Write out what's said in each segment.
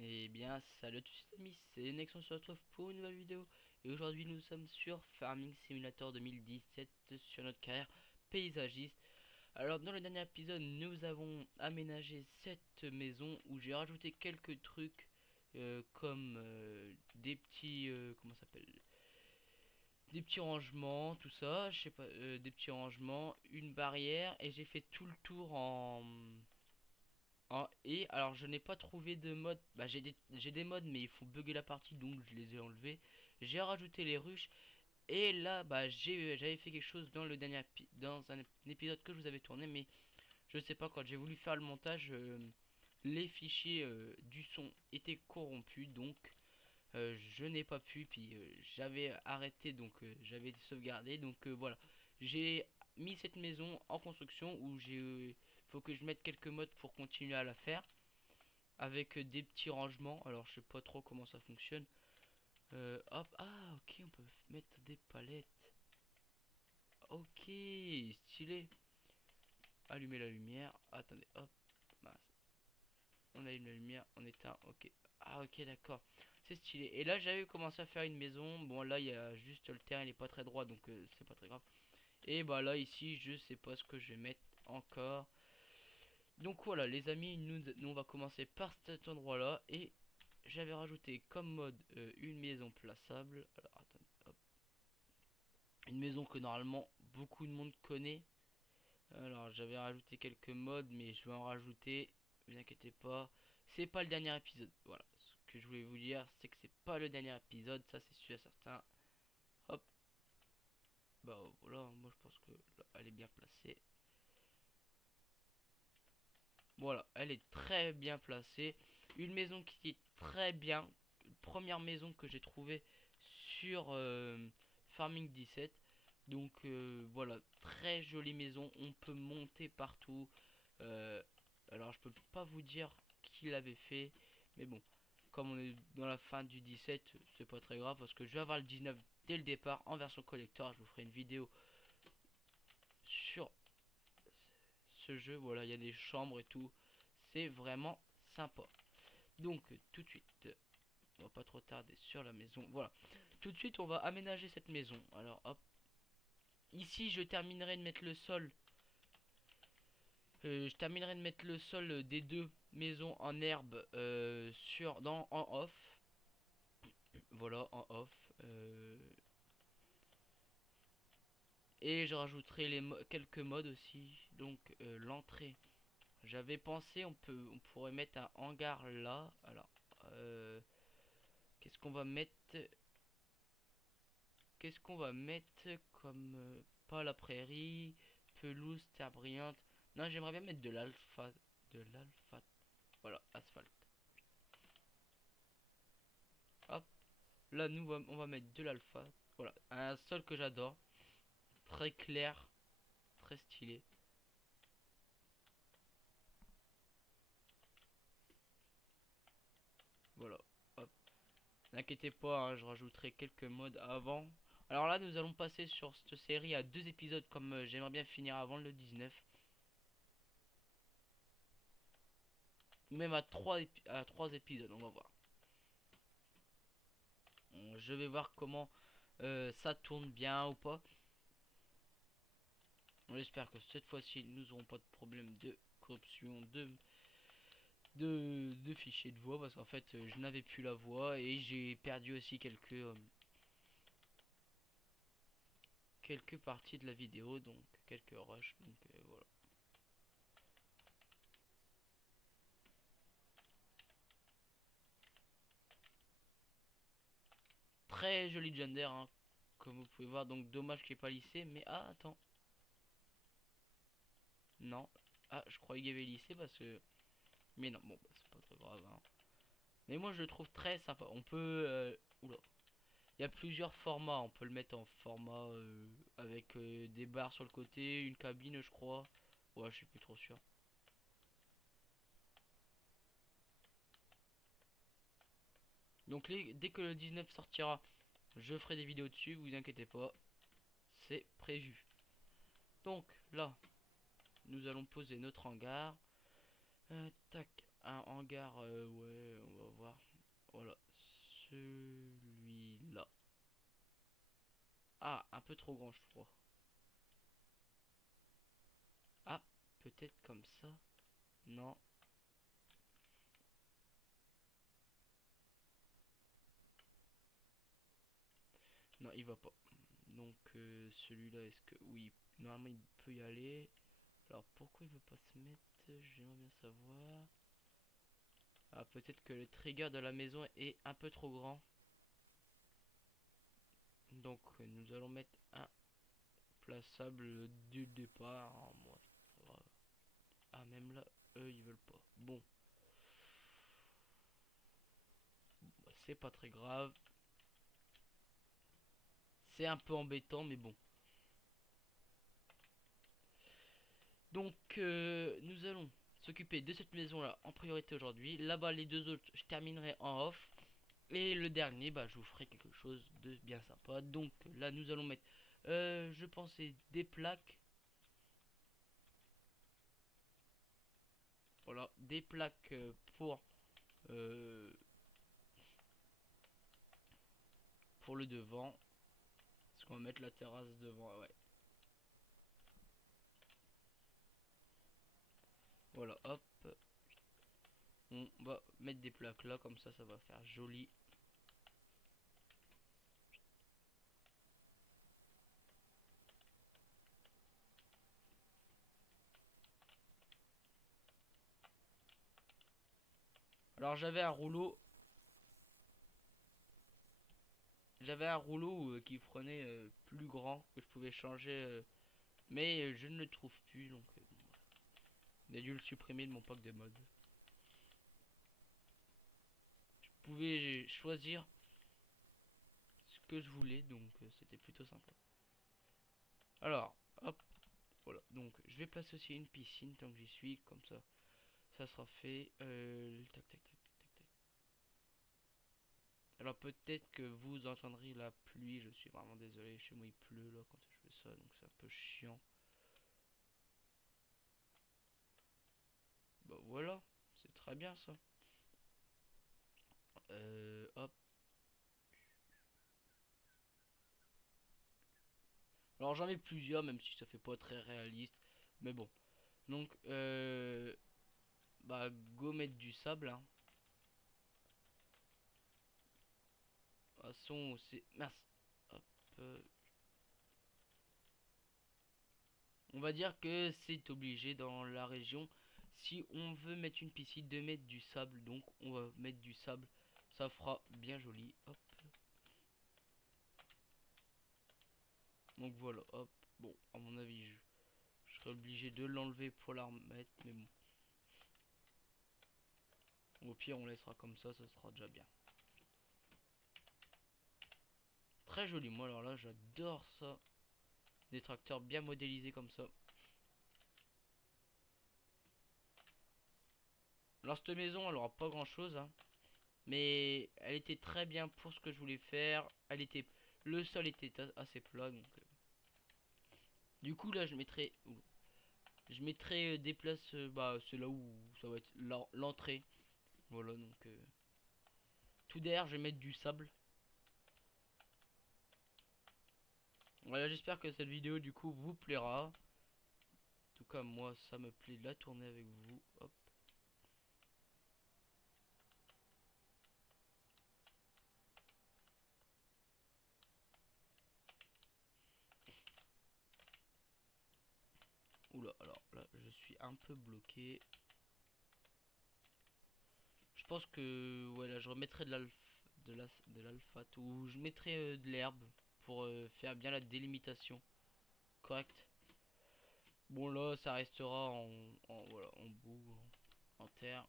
Eh bien, salut à tous les amis, c'est Nex, on se retrouve pour une nouvelle vidéo. Et aujourd'hui, nous sommes sur Farming Simulator 2017 sur notre carrière paysagiste. Alors, dans le dernier épisode, nous avons aménagé cette maison où j'ai rajouté quelques trucs comme des petits, comment ça s'appelle, des petits rangements, tout ça, je sais pas, des petits rangements, une barrière, et j'ai fait tout le tour et alors je n'ai pas trouvé de mode. Bah j'ai des modes mais ils font bugger la partie donc je les ai enlevés. J'ai rajouté les ruches et là bah j'avais fait quelque chose dans le dans un épisode que je vous avais tourné mais je sais pas quand j'ai voulu faire le montage les fichiers du son étaient corrompus donc je n'ai pas pu puis j'avais arrêté donc j'avais sauvegardé donc voilà. J'ai mis cette maison en construction où faut que je mette quelques modes pour continuer à la faire avec des petits rangements. Alors je sais pas trop comment ça fonctionne. Hop, ah ok, on peut mettre des palettes. Ok, stylé. Allumer la lumière. Attendez, hop, mince. On allume la lumière, on éteint. Ok. Ah ok, d'accord. C'est stylé. Et là j'avais commencé à faire une maison. Bon là il y a juste le terrain, il est pas très droit donc c'est pas très grave. Et bah là ici je sais pas ce que je vais mettre encore. Donc voilà les amis, nous on va commencer par cet endroit là et j'avais rajouté comme mode une maison plaçable. Alors attendez, hop. Une maison que normalement beaucoup de monde connaît. Alors j'avais rajouté quelques modes mais je vais en rajouter. Ne vous inquiétez pas. C'est pas le dernier épisode. Voilà. Ce que je voulais vous dire c'est que c'est pas le dernier épisode. Ça c'est sûr et certain. Hop. Bah voilà. Moi je pense que là, elle est bien placée. Voilà. Elle est très bien placée. Une maison qui est très bien. Première maison que j'ai trouvée sur Farming 17. Donc voilà, très jolie maison, on peut monter partout. Euh, alors je peux pas vous dire qui l'avait fait, mais bon, comme on est dans la fin du 17, c'est pas très grave parce que je vais avoir le 19 dès le départ en version collector. Je vous ferai une vidéo sur ce jeu. Voilà, il y a des chambres et tout, c'est vraiment sympa. Donc tout de suite, on va pas trop tarder sur la maison. Voilà, tout de suite on va aménager cette maison. Alors hop. Ici, je terminerai de mettre le sol. Je terminerai de mettre le sol des deux maisons en herbe en off. Voilà, en off. Et je rajouterai quelques modes aussi. Donc l'entrée. J'avais pensé, on pourrait mettre un hangar là. Alors, euh, qu'est-ce qu'on va mettre? Qu'est-ce qu'on va mettre comme pas la prairie, pelouse, terre brillante. Non, j'aimerais bien mettre de l'alpha. Voilà, asphalte. Hop, là on va mettre de l'alpha. Voilà, un sol que j'adore, très clair, très stylé. Voilà, hop. N'inquiétez pas, hein, je rajouterai quelques modes avant. Alors là, nous allons passer sur cette série à deux épisodes comme j'aimerais bien finir avant le 19. Ou même à trois épisodes, on va voir. Je vais voir comment ça tourne bien ou pas. J'espère que cette fois-ci, nous n'aurons pas de problème de corruption de fichiers de voix parce qu'en fait je n'avais plus la voix et j'ai perdu aussi quelques parties de la vidéo donc quelques rushs donc voilà. Très joli gender hein, comme vous pouvez voir donc dommage qu'il n'y ait pas lycée mais ah attends non ah je croyais qu'il y avait lycée parce que mais non bon bah, c'est pas très grave hein. Mais moi je le trouve très sympa on peut oula il y a plusieurs formats on peut le mettre en format avec des barres sur le côté une cabine je crois ouais je suis plus trop sûr. Donc dès que le 19 sortira, je ferai des vidéos dessus, vous inquiétez pas, c'est prévu. Donc là, nous allons poser notre hangar. Tac, un hangar, ouais, on va Voilà, celui-là. Ah, un peu trop grand, je crois. Ah, peut-être comme ça. Non. Non, il va pas. Donc, celui-là, est-ce que... Oui, normalement, il peut y aller. Alors, pourquoi il veut pas se mettre? J'aimerais bien savoir. Ah, peut-être que le trigger de la maison est un peu trop grand. Donc, nous allons mettre un plaçable du départ. Ah, moi, c'est pas grave. Ah, même là, eux, ils veulent pas. Bon, bah, c'est pas très grave. C'est un peu embêtant, mais bon. Donc, nous allons s'occuper de cette maison-là en priorité aujourd'hui. Là-bas, les deux autres, je terminerai en off. Et le dernier, bah, je vous ferai quelque chose de bien sympa. Donc, là, nous allons mettre, je pensais, des plaques. Voilà, des plaques euh, pour le devant. Parce qu'on va mettre la terrasse devant, ouais. Voilà, hop. On va mettre des plaques là, comme ça va faire joli. Alors j'avais un rouleau qui prenait plus grand, que je pouvais changer, mais je ne le trouve plus, donc j'ai dû le supprimer de mon pack de mode. Je pouvais choisir ce que je voulais, donc c'était plutôt sympa. Alors, hop, voilà, donc je vais placer aussi une piscine tant que j'y suis, comme ça sera fait. Tac, tac, tac, tac, tac. Alors peut-être que vous entendrez la pluie, je suis vraiment désolé, chez moi il pleut là quand je fais ça, donc c'est un peu chiant. Bah voilà, c'est très bien ça. Hop. Alors j'en ai plusieurs, même si ça fait pas très réaliste. Mais bon. Donc, bah, go mettre du sable. Hein. De toute façon, c'est... Mince. Hop. On va dire que c'est obligé dans la région. Si on veut mettre une piscine, de mettre du sable. Donc, on va mettre du sable. Ça fera bien joli. Hop. Donc voilà, hop. Bon, à mon avis, je serai obligé de l'enlever pour la remettre. Mais bon. Au pire, on laissera comme ça sera déjà bien. Très joli, moi alors là, j'adore ça. Des tracteurs bien modélisés comme ça. Alors cette maison, elle aura pas grand chose, hein, mais elle était très bien pour ce que je voulais faire. Le sol était assez plat, donc du coup là, je mettrai des places. Bah, c'est là où ça va être l'entrée. Voilà, donc tout derrière, je vais mettre du sable. Voilà, j'espère que cette vidéo du coup vous plaira. En tout cas, moi, ça me plaît de la tourner avec vous. Hop. Oula, alors là, je suis un peu bloqué. Je pense que ouais, là, je remettrai de l'alpha ou je mettrai de l'herbe pour faire bien la délimitation correcte. Bon là, ça restera voilà, en bout, en terre.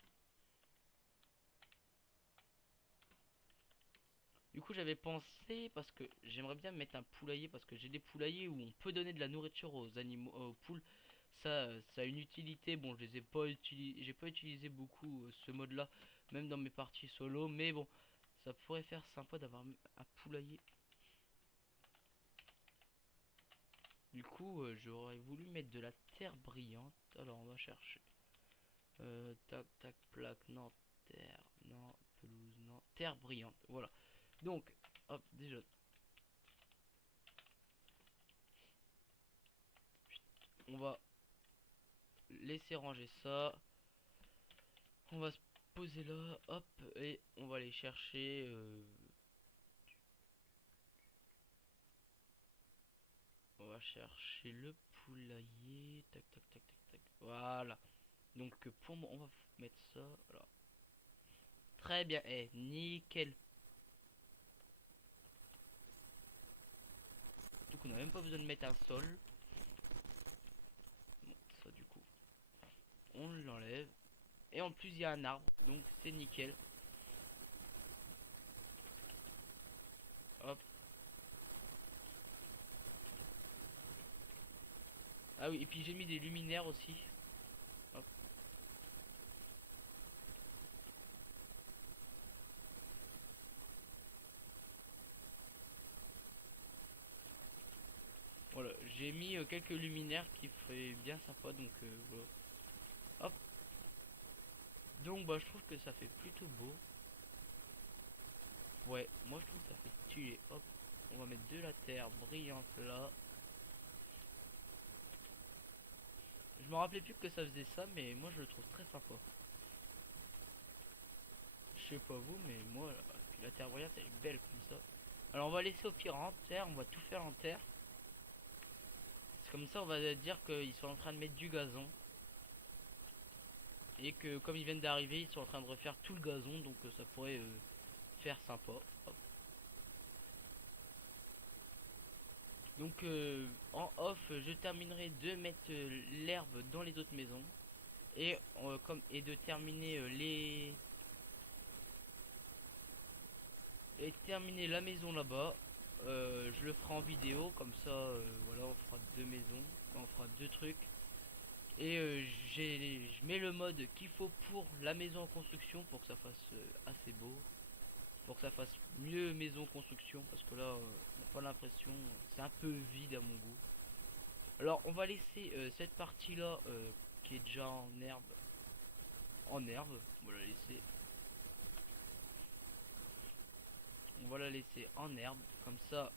Du coup, j'avais pensé parce que j'aimerais bien mettre un poulailler parce que j'ai des poulaillers où on peut donner de la nourriture aux animaux, aux poules. Ça a une utilité. Bon, je les ai pas utilisé, j'ai pas utilisé beaucoup ce mode-là, même dans mes parties solo. Mais bon, ça pourrait faire sympa d'avoir un poulailler. Du coup, j'aurais voulu mettre de la terre brillante. Alors, on va chercher. Tac, tac, plaque, non, terre, non, pelouse, non. terre brillante. Voilà. Donc, hop, déjà. On va laisser ranger ça. On va se poser là, hop, et on va aller chercher. On va chercher le poulailler. Tac, tac, tac, tac, tac. Voilà. Donc pour moi, on va mettre ça. Voilà. Très bien. Eh, nickel. Donc on n'a même pas besoin de mettre un sol. Bon, ça du coup, on l'enlève. Et en plus, il y a un arbre. Donc c'est nickel. Hop. Ah oui, et puis j'ai mis des luminaires aussi. Hop. Voilà, j'ai mis quelques luminaires qui feraient bien sympa. Donc voilà. Hop. Donc bah je trouve que ça fait plutôt beau. Ouais, moi je trouve que ça fait stylé. Hop, on va mettre de la terre brillante là. Je me rappelais plus que ça faisait ça, mais moi je le trouve très sympa. Je sais pas vous, mais moi la terre brillante elle est belle comme ça. Alors on va laisser au pire en terre, on va tout faire en terre. C'est comme ça on va dire qu'ils sont en train de mettre du gazon. Et que comme ils viennent d'arriver, ils sont en train de refaire tout le gazon, donc ça pourrait faire sympa. Hop. Donc en off, je terminerai de mettre l'herbe dans les autres maisons. Et de terminer terminer la maison là-bas. Je le ferai en vidéo, comme ça voilà, on fera deux maisons, on fera deux trucs. Et je mets le mode qu'il faut pour la maison en construction pour que ça fasse assez beau, pour que ça fasse mieux maison construction, parce que là on n'a pas l'impression, c'est un peu vide à mon goût. Alors on va laisser cette partie là qui est déjà en herbe, on va la laisser. On va la laisser en herbe, comme ça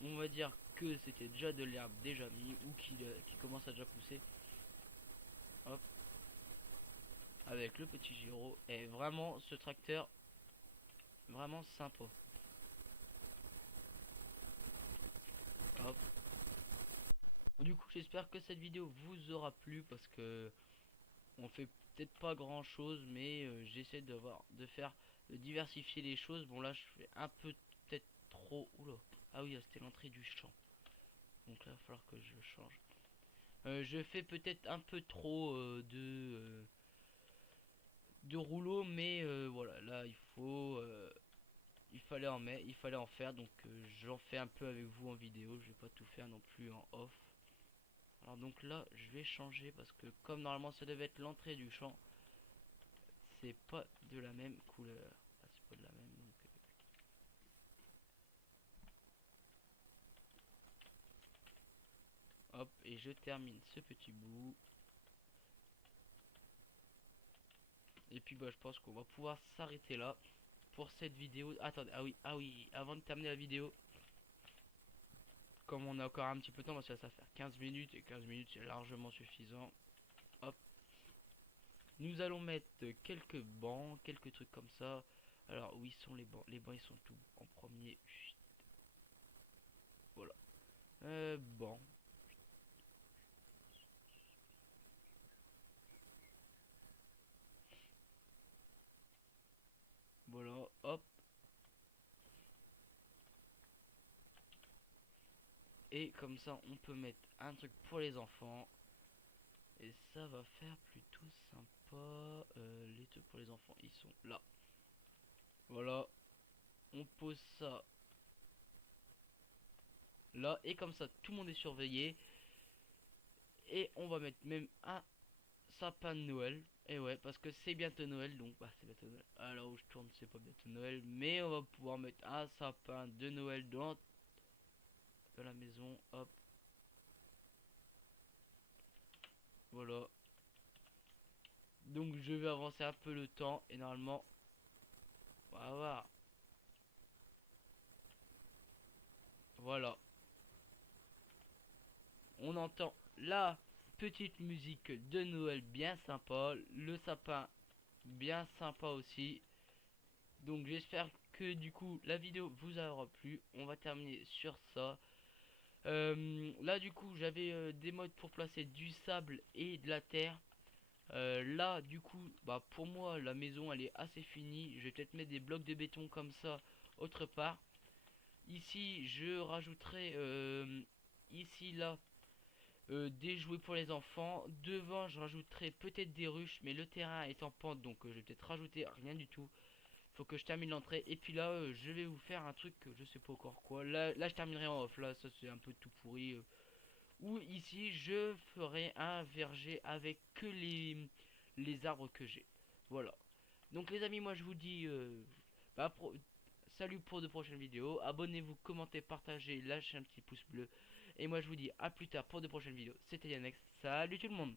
on va dire que c'était déjà de l'herbe déjà mis ou qui commence à déjà pousser. Hop, avec le petit gyro. Et vraiment ce tracteur, vraiment sympa. Hop. Du coup j'espère que cette vidéo vous aura plu parce que on fait peut-être pas grand chose, mais j'essaie de faire de diversifier les choses. Bon là je fais un peu peut-être trop. Oula. Ah oui, c'était l'entrée du champ. Donc là il va falloir que je change. Je fais peut-être un peu trop de rouleaux, mais voilà, là il fallait en faire, donc j'en fais un peu avec vous en vidéo. Je vais pas tout faire non plus en off. Alors donc là je vais changer parce que comme normalement ça devait être l'entrée du champ, c'est pas de la même couleur. Ah, c'est pas de la même, donc hop, et je termine ce petit bout. Et puis bah je pense qu'on va pouvoir s'arrêter là pour cette vidéo. Attendez, ah oui, avant de terminer la vidéo, comme on a encore un petit peu de temps, parce que ça va faire 15 minutes, et 15 minutes c'est largement suffisant. Hop, nous allons mettre quelques bancs, quelques trucs comme ça. Alors où ils sont les bancs? Les bancs ils sont tout en premier. Chut, voilà. Banc. Voilà, hop. Et comme ça on peut mettre un truc pour les enfants. Et ça va faire plutôt sympa. Les trucs pour les enfants ils sont là. Voilà. On pose ça là. Et comme ça tout le monde est surveillé. Et on va mettre même un sapin de Noël. Et ouais, parce que c'est bientôt Noël, donc bah c'est bientôt Noël. Alors où je tourne, c'est pas bientôt Noël, mais on va pouvoir mettre un sapin de Noël dans la maison. Hop, voilà. Donc je vais avancer un peu le temps et normalement On va voir. Voilà. On entend la petite musique de Noël bien sympa. Le sapin bien sympa aussi. Donc j'espère que du coup la vidéo vous aura plu. On va terminer sur ça. Là du coup j'avais des modes pour placer du sable et de la terre. Là du coup bah pour moi la maison elle est assez finie. Je vais peut-être mettre des blocs de béton comme ça autre part. Ici je rajouterai ici là des jouets pour les enfants. Devant je rajouterai peut-être des ruches, mais le terrain est en pente donc je vais peut-être rajouter rien du tout. Faut que je termine l'entrée. Et puis là je vais vous faire un truc que je sais pas encore quoi. Là je terminerai en off. Là ça c'est un peu tout pourri. Ou ici je ferai un verger avec que les arbres que j'ai. Voilà. Donc les amis, moi je vous dis salut pour de prochaines vidéos. Abonnez-vous, commentez, partagez, lâchez un petit pouce bleu. Et moi je vous dis à plus tard pour de prochaines vidéos. C'était Yannex. Salut tout le monde.